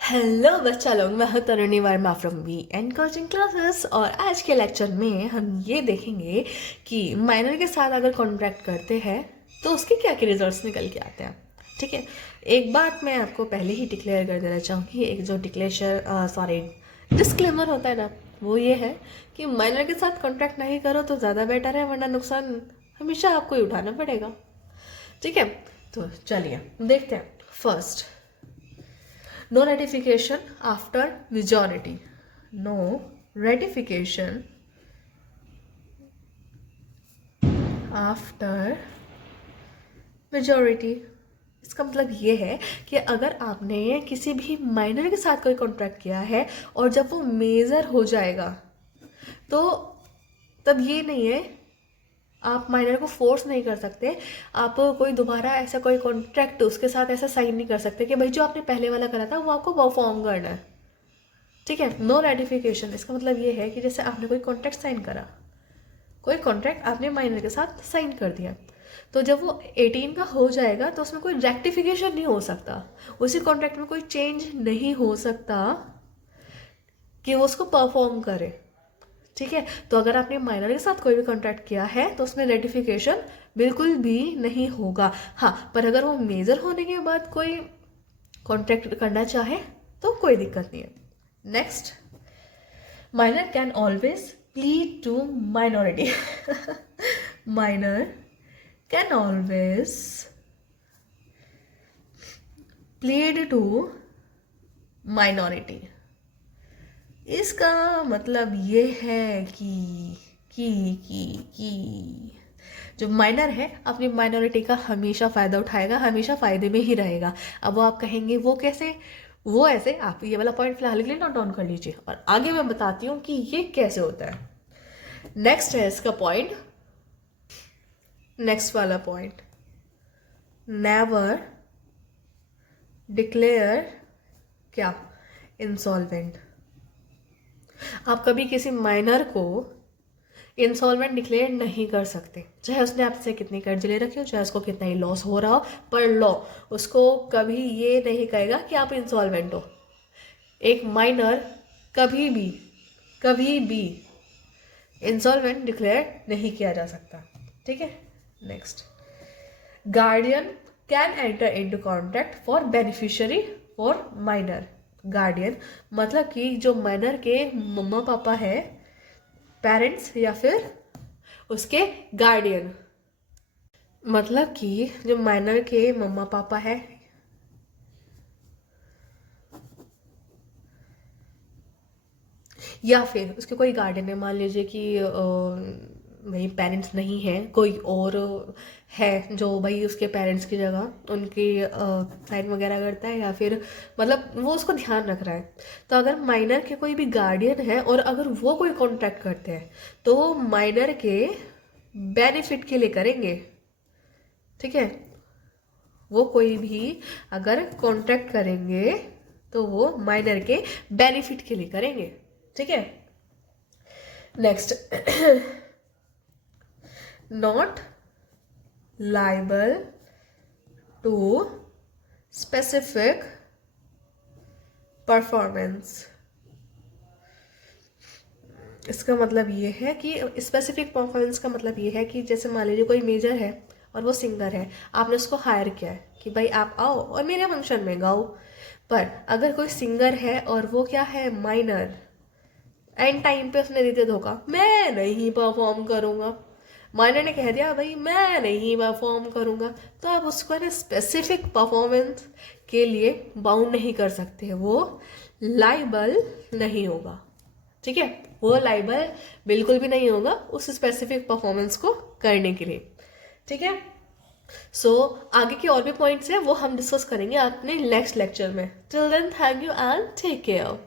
Hello बच्चा लोग, मैं हूं Taruni Verma from V and coaching classes. और आज के लेक्चर में हम ये देखेंगे कि माइनर के साथ अगर कॉन्ट्रैक्ट करते हैं तो उसके क्या क्या रिजल्ट्स निकल के आते हैं। ठीक है, एक बात मैं आपको पहले ही डिक्लेयर कर देना चाहूँगी। एक जो डिस्क्लेमर होता है ना, वो ये है कि माइनर के साथ कॉन्ट्रैक्ट नहीं करो तो ज़्यादा बेटर है, वरना नुकसान हमेशा आपको ही उठाना पड़ेगा। ठीक है, तो चलिए देखते हैं। First, no ratification after majority. No ratification after majority. इसका मतलब ये है कि अगर आपने किसी भी माइनर के साथ कोई कॉन्ट्रैक्ट किया है और जब वो मेजर हो जाएगा तो तब ये नहीं है, आप माइनर को फोर्स नहीं कर सकते। आप कोई दोबारा ऐसा कोई कॉन्ट्रैक्ट उसके साथ ऐसा साइन नहीं कर सकते कि भाई जो आपने पहले वाला करा था वो आपको परफॉर्म करना है। ठीक है, नो रेटिफिकेशन इसका मतलब ये है कि जैसे आपने कोई कॉन्ट्रैक्ट साइन करा, कोई कॉन्ट्रैक्ट आपने माइनर के साथ साइन कर दिया, तो जब वो 18 का हो जाएगा तो उसमें कोई रेक्टिफिकेशन नहीं हो सकता, उसी कॉन्ट्रैक्ट में कोई चेंज नहीं हो सकता कि वो उसको परफॉर्म करे। ठीक है, तो अगर आपने माइनर के साथ कोई भी कॉन्ट्रैक्ट किया है तो उसमें रेटिफिकेशन बिल्कुल भी नहीं होगा। हाँ, पर अगर वो मेजर होने के बाद कोई कॉन्ट्रैक्ट करना चाहे तो कोई दिक्कत नहीं है। Next, minor can always plead to minority. Minor can always plead to minority. इसका मतलब ये है कि जो माइनर है अपनी माइनॉरिटी का हमेशा फ़ायदा उठाएगा, हमेशा फ़ायदे में ही रहेगा। अब वो आप कहेंगे वो कैसे, वो ऐसे, आप ये वाला पॉइंट फिलहाल के लिए नोट डाउन कर लीजिए और आगे मैं बताती हूँ कि ये कैसे होता है। नेक्स्ट है इसका पॉइंट, नेक्स्ट वाला पॉइंट, नेवर डिक्लेयर क्या, इंसॉल्वेंट। आप कभी किसी माइनर को इंसॉल्वेंट डिक्लेयर नहीं कर सकते, चाहे उसने आपसे कितनी कर्ज ले रखी हो, चाहे उसको कितना ही लॉस हो रहा हो, पर लॉ उसको कभी ये नहीं कहेगा कि आप इंसॉल्वेंट हो। एक माइनर कभी भी इंसॉल्वेंट डिक्लेयर नहीं किया जा सकता। ठीक है, next, guardian can enter into contract for beneficiary for minor. Guardian मतलब कि जो माइनर के मम्मा पापा है, पेरेंट्स या फिर उसके गार्डियन, मतलब कि जो माइनर के मम्मा पापा है या फिर उसके कोई गार्डियन है, मान लीजिए कि भाई पेरेंट्स नहीं है, कोई और है जो भाई उसके पेरेंट्स की जगह उनकी साइन वगैरह करता है, या फिर मतलब वो उसको ध्यान रख रहा है। तो अगर माइनर के कोई भी गार्डियन है और अगर वो कोई कॉन्ट्रैक्ट करते हैं तो वो माइनर के बेनिफिट के लिए करेंगे। ठीक है, वो कोई भी अगर कॉन्ट्रैक्ट करेंगे तो वो माइनर के बेनिफिट के लिए करेंगे। ठीक है, next, not liable to specific performance. इसका मतलब ये है कि स्पेसिफिक परफॉर्मेंस का मतलब ये है कि जैसे मान लीजिए कोई मेजर है और वो सिंगर है, आपने उसको हायर किया है कि भाई आप आओ और मेरे फंक्शन में गाओ। पर अगर कोई सिंगर है और वो क्या है, माइनर, एंड टाइम पे उसने दे दिया धोखा, मैं नहीं परफॉर्म करूँगा, माइनर ने कह दिया भाई मैं नहीं परफॉर्म करूँगा, तो आप उसको ना स्पेसिफिक परफॉर्मेंस के लिए बाउंड नहीं कर सकते, वो लाइबल नहीं होगा। ठीक है, वो लाइबल बिल्कुल भी नहीं होगा उस स्पेसिफिक परफॉर्मेंस को करने के लिए। ठीक है, सो आगे के और भी पॉइंट्स हैं वो हम डिस्कस करेंगे अपने नेक्स्ट लेक्चर में। Till then, thank you and take care.